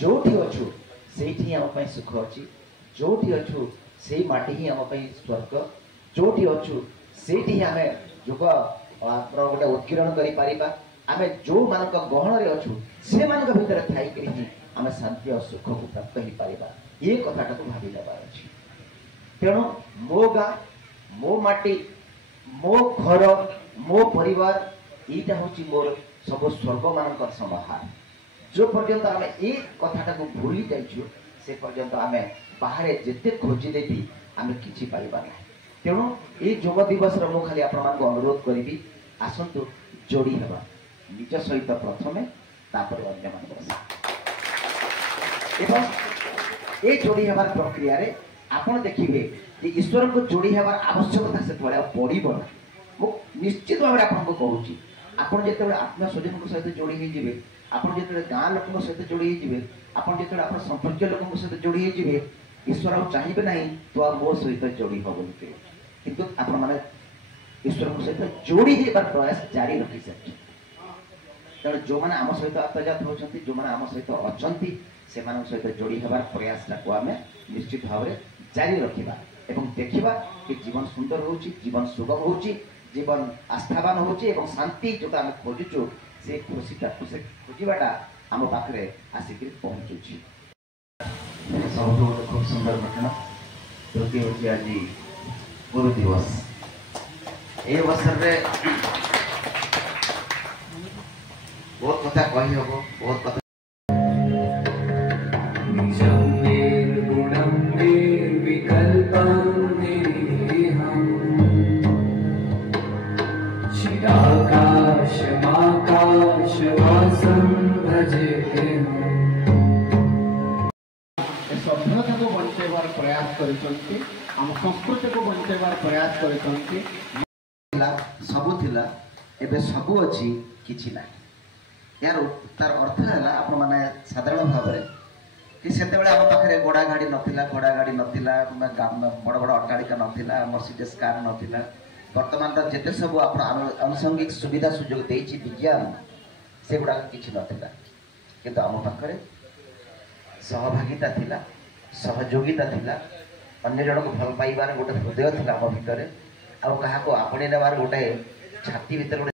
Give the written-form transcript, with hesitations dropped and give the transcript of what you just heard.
जोठी अच्छु से आम सुख अच्छी जोठी अच्छु से माटी ही आम स्वर्ग जोठी अच्छु से आम युग गोटे उत्कीर्ण कर आम जो मान गहन अच्छु से भितर थी आम शांति और सुख को प्राप्त हो पार ये कथाटा को भावी नेबार अच्छी तेणु मो गाँ मो माटी मो घर मो परिवार यहाँ हूँ मोर सब स्वर्ग मान समाहार जो पर्यंत आम ये कथाटा को भूली जाइछु से पर्यंत आम बाहर जिते खोजिले भी आम कि पाइबा ना तेणु ये योग दिवस मु खाली आपण अनुरोध करी आसतु जोड़ी हवा निज सहित प्रथमे तापर अन्य मान एवं ये जोड़ी हमार प्रक्रिया रे आपण देखिए कि ईश्वर को जोड़ी हमार आवश्यकता से पड़ो ना मु निश्चित भाव में आपको कहूँ आपड़ जो आत्मीय स्वजन सहित जोड़ी होते आपड़ जो गाँ लोक सहित जोड़ी होते आपड़ जो आप संपर्क लोक सहित जोड़ी होते ईश्वर आ चाहिए ना तो आ मो सहित जोड़ी हम बोलते किंतु आपण मैंने ईश्वर सहित जोड़ी होबार प्रयास जारी रखी सारी तेणु जो मैंने आम सहित आत्मजात होती जो मैंने आम सहित अच्छा से सहित जोड़ी हबार प्रयासटा को आम निश्चित भाव में जारी रखा एवं देखा कि जीवन सुंदर हो जीवन सुगम हो जीवन आस्थावान हो शांति जो आम खोजुचु से खुशीटा से खोजाटा आम पाखे आसिक पहुँचुची सब गोटे खूब सुंदर घटना जो कि आज गुरु दिवस ये अवसर में बहुत कथा कही हम बहुत कथा सभ्यता को बंचाइबार प्रयास करिसंती हम संस्कृति को बंचाइबार प्रयास करिसंती सबू थिला एबे सबू अछि किछि ना यार तार अर्थ है आप मैंने साधारण भाव में कि से आम पाखे घोड़ा गाड़ी नथिला घोड़ा गाड़ी नथिला बड़ बड़ अट्टालिका नथिला मर्सिडीज कार नथिला वर्तमान तो जिते सब आप आनुषंगिक सुविधा सुजोग देछि विज्ञान से गुड़ा किछि नथिला किंतु आम पाखे सहभागिता थिला सहयोगिता थिला अन्य जन को भल पाइबार गोटे हृदय थिला आम भितर आ आपणे नेबार गोटे छाती भितर